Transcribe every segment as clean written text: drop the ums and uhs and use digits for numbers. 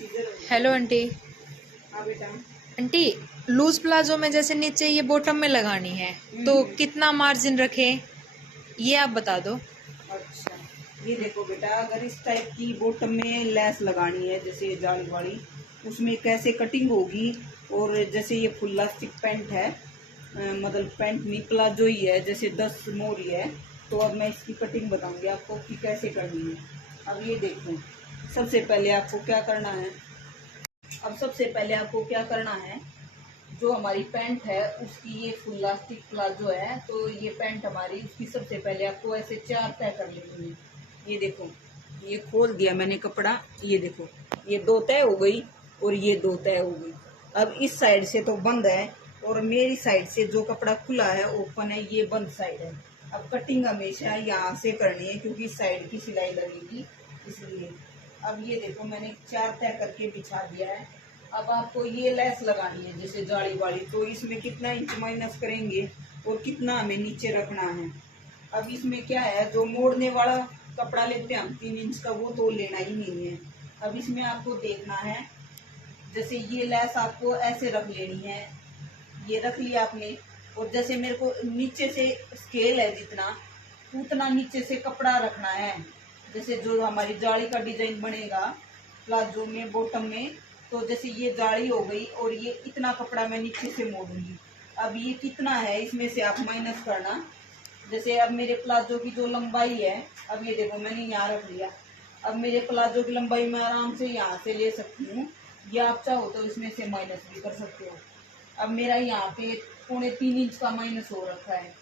Hello aunty. हाँ बेटा। Aunty, loose palazzo में जैसे नीचे ये बॉटम में लगानी है तो कितना मार्जिन रखें, ये आप बता दो। अच्छा, ये देखो बेटा, अगर इस टाइप की बॉटम में लेस लगानी है जैसे ये जाली वाली, उसमें कैसे कटिंग होगी। और जैसे ये फुल इलास्टिक पैंट है, मतलब पैंट नहीं प्लाजो ही है, जैसे 10 मोरी है, तो अब मैं इसकी कटिंग बताऊंगी आपको कि कैसे करनी है। अब ये देखो, सबसे पहले आपको क्या करना है। सबसे पहले आपको क्या करना है, जो हमारी पैंट है उसकी ये फुल इलास्टिक प्लाजो है, तो ये पैंट हमारी, उसकी सबसे पहले आपको ऐसे 4 तय कर लेनी है। ये देखो, ये खोल दिया मैंने कपड़ा, ये देखो, ये 2 तय हो गई और ये 2 तय हो गई। अब इस साइड से तो बंद है और मेरी साइड से जो कपड़ा खुला है ओपन है, ये बंद साइड है। अब कटिंग हमेशा यहाँ से करनी है क्योंकि इस साइड की सिलाई लगेगी, इसलिए। अब ये देखो, मैंने 4 तय करके बिछा दिया है। अब आपको ये लेस लगानी है जैसे जाली वाली, तो इसमें कितना इंच माइनस करेंगे और कितना हमें नीचे रखना है। अब इसमें क्या है, जो मोड़ने वाला कपड़ा लेते हैं हम 3 इंच का, वो तो लेना ही नहीं है। अब इसमें आपको देखना है, जैसे ये लेस आपको ऐसे रख लेनी है, ये रख लिया आपने। और जैसे मेरे को नीचे से स्केल है जितना, उतना नीचे से कपड़ा रखना है। जैसे जो हमारी जाली का डिजाइन बनेगा प्लाजो में, बॉटम में, तो जैसे ये जाली हो गई और ये इतना कपड़ा मैं नीचे से मोड़ूंगी। अब ये कितना है इसमें से आप माइनस करना। जैसे अब मेरे प्लाजो की जो लंबाई है, अब ये देखो मैंने यहाँ रख लिया। अब मेरे प्लाजो की लंबाई मैं आराम से यहाँ से ले सकती हूँ, या आप चाहो तो इसमें से माइनस भी कर सकते हो। अब मेरा यहाँ पे 3.25 इंच का माइनस हो रखा है,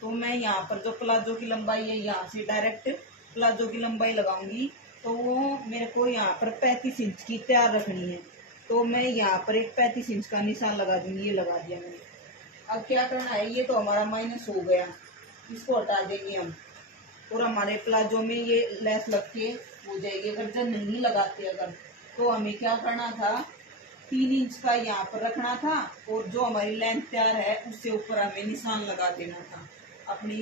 तो मैं यहाँ पर जो प्लाजो की लंबाई है यहाँ से डायरेक्ट प्लाजो की लंबाई लगाऊंगी, तो वो मेरे को यहाँ पर 35 इंच की तैयार रखनी है। तो मैं यहाँ पर एक 35 इंच का निशान लगा दूंगी, ये लगा दिया मैंने। अब क्या करना है, ये तो हमारा माइनस हो गया, इसको हटा देंगे हम और हमारे प्लाजो में ये लेस लग के हो जाएगी। अगर जब नहीं लगाते अगर, तो हमें क्या करना था, 3 इंच का यहाँ पर रखना था और जो हमारी लेंथ तैयार है उससे ऊपर हमें निशान लगा देना था अपनी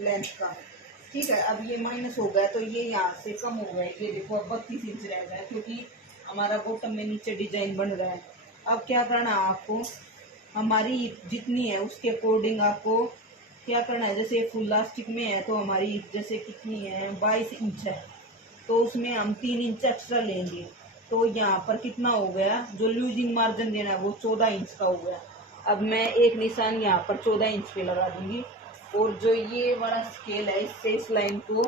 लेंथ का। ठीक है, अब ये माइनस हो गया तो ये यहाँ से कम हो गया। ये देखो, अब 32 इंच रह गया क्योंकि हमारा बॉटम में नीचे डिजाइन बन रहा है। अब क्या करना है आपको, हमारी जितनी है उसके अकॉर्डिंग आपको क्या करना है। जैसे फुल इलास्टिक में है तो हमारी जैसे कितनी है, 22 इंच है, तो उसमें हम 3 इंच एक्स्ट्रा लेंगे। तो यहाँ पर कितना हो गया, जो लूजिंग मार्जिन देना है वो 14 इंच का हो गया। अब मैं एक निशान यहाँ पर 14 इंच पे लगा दूंगी और जो ये वाला स्केल है इससे इस लाइन को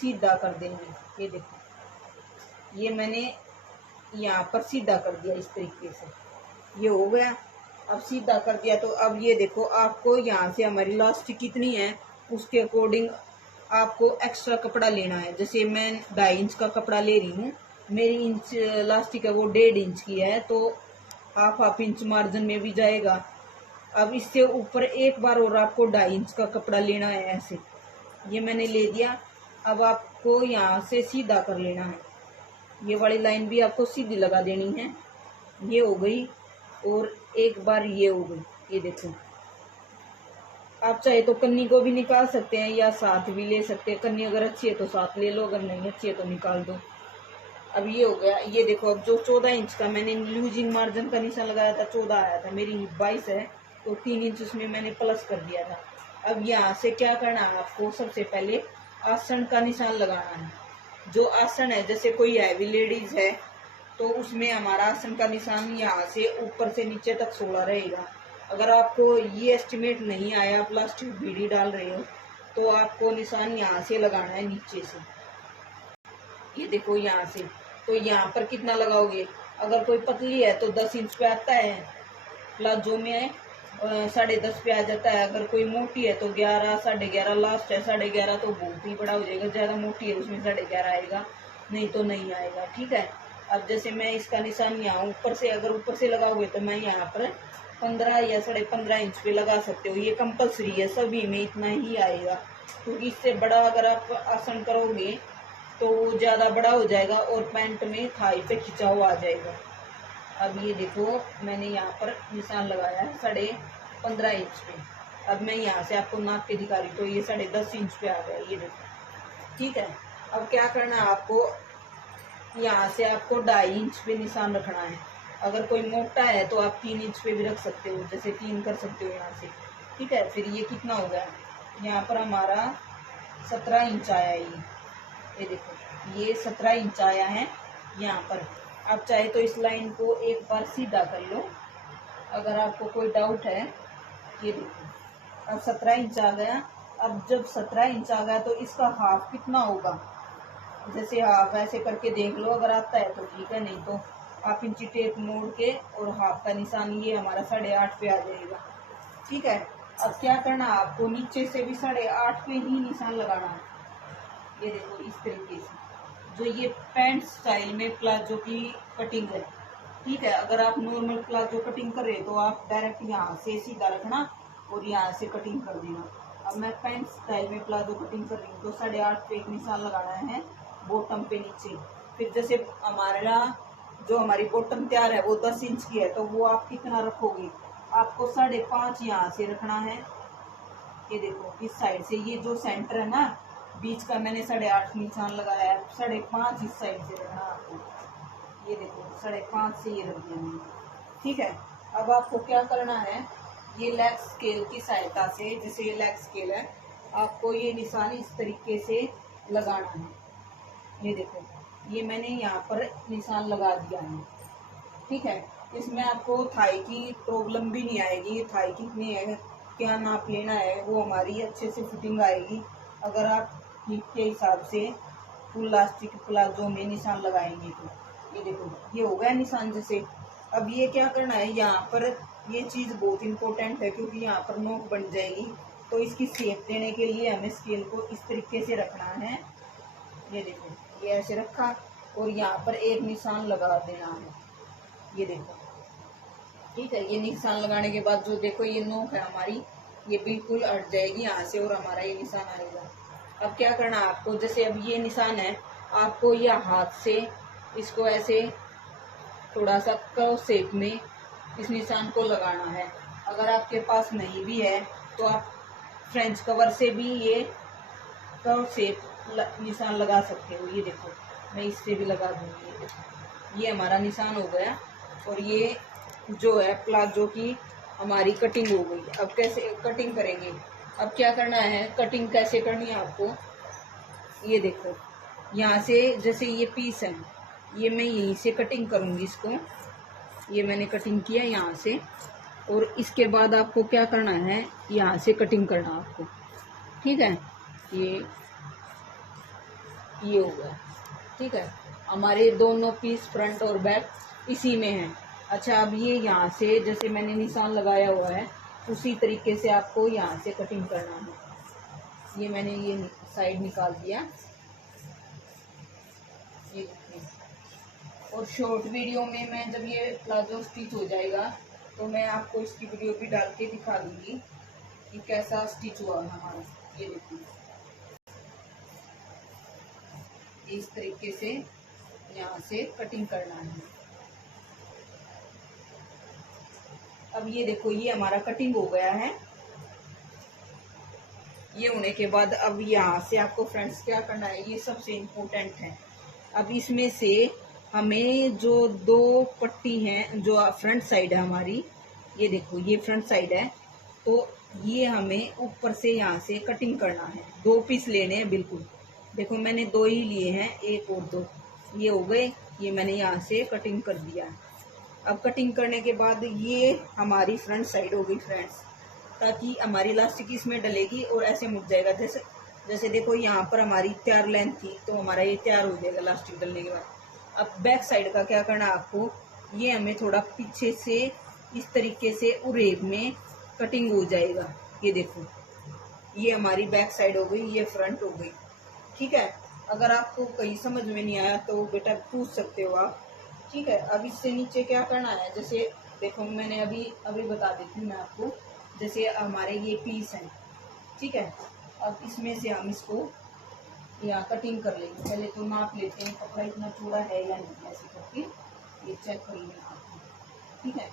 सीधा कर देंगे। ये देखो, ये मैंने यहाँ पर सीधा कर दिया इस तरीके से, ये हो गया। अब सीधा कर दिया तो अब ये देखो, आपको यहाँ से हमारी इलास्टिक कितनी है उसके अकॉर्डिंग आपको एक्स्ट्रा कपड़ा लेना है। जैसे मैं 2.5 इंच का कपड़ा ले रही हूँ, मेरी इंच इलास्टिक है वो 1.5 इंच की है, तो हाफ इंच मार्जिन में भी जाएगा। अब इससे ऊपर एक बार और आपको 2.5 इंच का कपड़ा लेना है ऐसे, ये मैंने ले दिया। अब आपको यहाँ से सीधा कर लेना है, ये वाली लाइन भी आपको सीधी लगा देनी है, ये हो गई। और एक बार ये हो गई, ये देखो। आप चाहे तो कन्नी को भी निकाल सकते हैं या साथ भी ले सकते हैं, कन्नी अगर अच्छी है तो साथ ले लो, अगर नहीं अच्छी है तो निकाल दो। अब ये हो गया, ये देखो। अब जो 14 इंच का मैंने लूजिंग मार्जिन का निशान लगाया था, 14 आया था, मेरी 22 है, तो 3 इंच उसमें मैंने प्लस कर दिया था। अब यहाँ से क्या करना है आपको, सबसे पहले आसन का निशान लगाना है। जो आसन है, जैसे कोई हैवी लेडीज है तो उसमें हमारा आसन का निशान यहाँ से ऊपर से नीचे तक 16 रहेगा। अगर आपको ये एस्टिमेट नहीं आया, प्लास्टिक बीड़ी डाल रहे हो, तो आपको निशान यहाँ से लगाना है नीचे से। ये देखो यहाँ से, तो यहाँ पर कितना लगाओगे। अगर कोई पतली है तो 10 इंच पे आता है, प्लाजो में 10.5 पे आ जाता है। अगर कोई मोटी है तो 11, 11.5 लास्ट है, 11.5 तो बहुत ही बड़ा हो जाएगा। ज्यादा मोटी है उसमें 11.5 आएगा, नहीं तो नहीं आएगा। ठीक है, अब जैसे मैं इसका निशान यहाँ ऊपर से, अगर ऊपर से लगाओगे तो मैं यहाँ पर 15 या 15.5 इंच पे लगा सकते हो। ये कंपलसरी है, सभी में इतना ही आएगा, क्योंकि इससे बड़ा अगर आप आसन करोगे तो वो ज्यादा बड़ा हो जाएगा और पैंट में थाई पे खिंचाव आ जाएगा। अब ये देखो, मैंने यहाँ पर निशान लगाया है 15.5 इंच पे। अब मैं यहाँ से आपको नाप के दिखा रही हूँ, तो ये 10.5 इंच पे आ गया, ये देखो। ठीक है, अब क्या करना है आपको, यहाँ से आपको 2.5 इंच पे निशान रखना है। अगर कोई मोटा है तो आप 3 इंच पे भी रख सकते हो, जैसे 3 कर सकते हो यहाँ से। ठीक है, फिर ये कितना हो गया, यहाँ पर हमारा 17 इंच आया है। ये देखो ये 17 इंच आया है यहाँ पर। आप चाहे तो इस लाइन को एक बार सीधा कर लो अगर आपको कोई डाउट है। ये देखो अब 17 इंच आ गया। अब जब 17 इंच आ गया तो इसका हाफ कितना होगा, जैसे हाफ ऐसे करके देख लो, अगर आता है तो ठीक है, नहीं तो आप इंची टेप मोड़ के और हाफ का निशान ये हमारा 8.5 पे आ जाएगा। ठीक है, अब क्या करना है आपको, नीचे से भी 8.5 पे ही निशान लगाना है। ये देखो इस तरीके से, जो ये पैंट स्टाइल में प्लाजो की कटिंग है। ठीक है, अगर आप नॉर्मल प्लाजो कटिंग कर रहे तो आप डायरेक्ट यहाँ से सीधा रखना और यहाँ से कटिंग कर देना। अब मैं पैंट स्टाइल में प्लाजो कटिंग कर रही हूँ तो 8.5 पे एक निशान लगाना है बॉटम पे नीचे। फिर जैसे हमारा जो हमारी बॉटम तैयार है वो 10 इंच की है, तो वो आप कितना रखोगे, आपको 5.5 यहाँ से रखना है। ये देखो इस साइड से, ये जो सेंटर है ना बीच का, मैंने 8.5 निशान लगाया है, 5.5 इस साइड से रखना आपको। ये देखो 5.5 से ये रख दिया मैंने। ठीक है, अब आपको क्या करना है, ये लेग स्केल की सहायता से, जैसे ये लेग स्केल है, आपको ये निशान इस तरीके से लगाना है। ये देखो ये मैंने यहाँ पर निशान लगा दिया है। ठीक है, इसमें आपको थाई की प्रॉब्लम भी नहीं आएगी। थाई कितनी है, क्या नाप लेना है, वो हमारी अच्छे से फिटिंग आएगी अगर आप हिप के हिसाब से फुल लास्टिक प्लाजो में निशान लगाएंगे तो। ये देखो ये हो गया निशान जैसे। अब ये क्या करना है, यहाँ पर ये चीज़ बहुत इंपॉर्टेंट है क्योंकि यहाँ पर नोक बन जाएगी, तो इसकी शेप देने के लिए हमें स्केल को इस तरीके से रखना है। ये देखो ये ऐसे रखा और यहाँ पर एक निशान लगा देना है। ये देखो ठीक है, ये निशान लगाने के बाद जो देखो ये नोक है हमारी, ये बिल्कुल हट जाएगी यहाँ से और हमारा ये निशान आएगा। अब क्या करना है आपको, जैसे अब ये निशान है, आपको ये हाथ से इसको ऐसे थोड़ा सा कर्व शेप में इस निशान को लगाना है। अगर आपके पास नहीं भी है तो आप फ्रेंच कवर से भी ये कर्व शेप निशान लगा सकते हो। ये देखो मैं इससे भी लगा दूंगी। ये हमारा निशान हो गया और ये जो है प्लाजो की हमारी कटिंग हो गई। अब कैसे कटिंग करेंगे, अब क्या करना है, कटिंग कैसे करनी है आपको, ये देखो यहाँ से जैसे ये पीस है, ये मैं यहीं से कटिंग करूँगी इसको। ये मैंने कटिंग किया यहाँ से, और इसके बाद आपको क्या करना है, यहाँ से कटिंग करना आपको। ठीक है, ये हो गया। ठीक है, हमारे दोनों पीस फ्रंट और बैक इसी में है। अच्छा, अब ये यहाँ से जैसे मैंने निशान लगाया हुआ है उसी तरीके से आपको यहाँ से कटिंग करना है। ये मैंने ये साइड निकाल दिया। ये देखिए, और शॉर्ट वीडियो में मैं जब ये प्लाजो स्टिच हो जाएगा तो मैं आपको इसकी वीडियो भी डाल के दिखा दूंगी कि कैसा स्टिच हुआ है हमारा। ये देखिए इस तरीके से यहाँ से कटिंग करना है। अब ये देखो ये हमारा कटिंग हो गया है। ये होने के बाद अब यहाँ से आपको फ्रेंड्स क्या करना है, ये सबसे इम्पोर्टेंट है। अब इसमें से हमें जो 2 पट्टी हैं, जो फ्रंट साइड है हमारी, ये देखो ये फ्रंट साइड है, तो ये हमें ऊपर से यहाँ से कटिंग करना है। 2 पीस लेने हैं बिल्कुल। देखो मैंने 2 ही लिए हैं, 1 और 2 ये हो गए। ये मैंने यहाँ से कटिंग कर दिया है। अब कटिंग करने के बाद ये हमारी फ्रंट साइड हो गई फ्रेंड्स, ताकि हमारी इलास्टिक इसमें डलेगी और ऐसे मुड़ जाएगा। जैसे जैसे देखो यहाँ पर हमारी तैयार लेंथ थी तो हमारा ये तैयार हो जाएगा इलास्टिक डलने के बाद। अब बैक साइड का क्या करना है आपको, ये हमें थोड़ा पीछे से इस तरीके से उरेब में कटिंग हो जाएगा। ये देखो ये हमारी बैक साइड हो गई, ये फ्रंट हो गई। ठीक है, अगर आपको कहीं समझ में नहीं आया तो बेटा पूछ सकते हो आप। ठीक है, अब इससे नीचे क्या करना है, जैसे देखो मैंने अभी बता देती हूँ मैं आपको। जैसे हमारे ये पीस हैं, ठीक है, अब इसमें से हम इसको यहाँ कटिंग कर लेंगे। पहले तो नाप लेते हैं कपड़ा इतना चौड़ा है या नहीं, ऐसे करके ये चेक कर लेना आपको। ठीक है,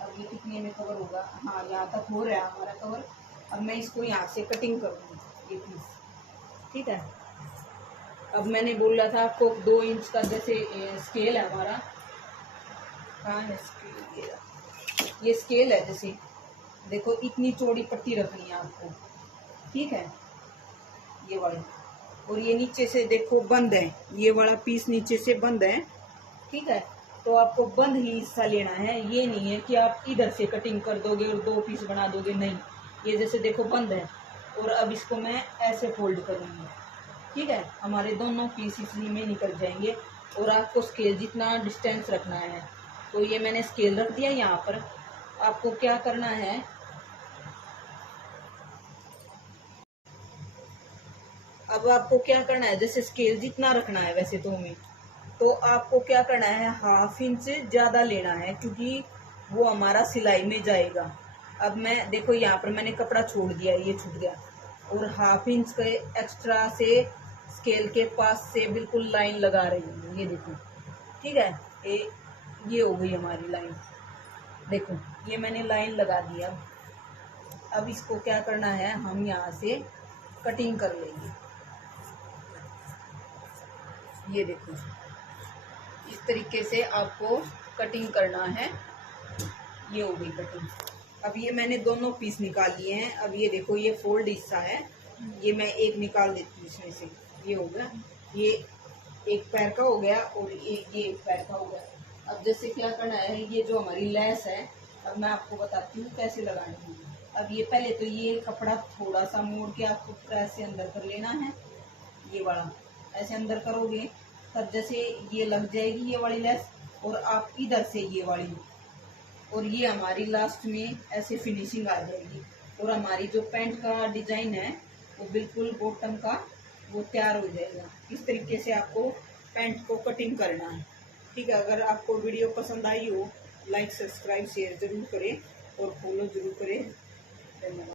अब ये कितने में कवर होगा, हाँ यहाँ तक हो रहा है हमारा कवर। अब मैं इसको यहाँ से कटिंग करूँगी ये पीस। ठीक है, अब मैंने बोला था आपको 2 इंच का जैसे स्केल है हमारा, कहाँ है स्केल, ये स्केल है। जैसे देखो इतनी चौड़ी पट्टी रखनी है आपको, ठीक है, ये वाली। और ये नीचे से देखो बंद है, ये वाला पीस नीचे से बंद है, ठीक है। तो आपको बंद ही हिस्सा लेना है, ये नहीं है कि आप इधर से कटिंग कर दोगे और 2 पीस बना दोगे, नहीं। ये जैसे देखो बंद है, और अब इसको मैं ऐसे फोल्ड करूँगी, ठीक है। हमारे दोनों पीस इसी में निकल जाएंगे। और आपको स्केल जितना डिस्टेंस रखना है, तो ये मैंने स्केल रख दिया यहाँ पर। आपको क्या करना है, अब आपको क्या करना है, जैसे स्केल जितना रखना है वैसे तो हमें, तो आपको क्या करना है, 1/2 इंच ज्यादा लेना है, क्योंकि वो हमारा सिलाई में जाएगा। अब मैं देखो यहाँ पर मैंने कपड़ा छोड़ दिया, ये छूट गया, और 1/2 इंच के एक्स्ट्रा से स्केल के पास से बिल्कुल लाइन लगा रही हूँ, ये देखो, ठीक है। ये हो गई हमारी लाइन, देखो ये मैंने लाइन लगा दिया। अब इसको क्या करना है, हम यहाँ से कटिंग कर लेंगे, ये देखो इस तरीके से आपको कटिंग करना है। ये हो गई कटिंग। अब ये मैंने दोनों पीस निकाल लिए हैं। अब ये देखो ये फोल्ड हिस्सा है, ये मैं एक निकाल देती हूँ इसमें से, ये हो गया, ये एक पैर का हो गया, और ये एक पैर का हो गया। अब जैसे क्या करना है, ये जो हमारी लेस है, अब मैं आपको बताती हूँ कैसे लगानी है। अब ये पहले तो ये कपड़ा थोड़ा सा मोड़ के आपको प्रेस से अंदर कर लेना है, ये वाला ऐसे अंदर करोगे तब जैसे ये लग जाएगी ये वाली लेस, और आप इधर से ये वाली, और ये हमारी लास्ट में ऐसे फिनिशिंग आ जाएगी। और हमारी जो पैंट का डिजाइन है वो बिल्कुल बॉटम का वो तैयार हो जाएगा। इस तरीके से आपको पैंट को कटिंग करना है, ठीक है। अगर आपको वीडियो पसंद आई हो, लाइक सब्सक्राइब शेयर जरूर करें और फॉलो जरूर करें। धन्यवाद।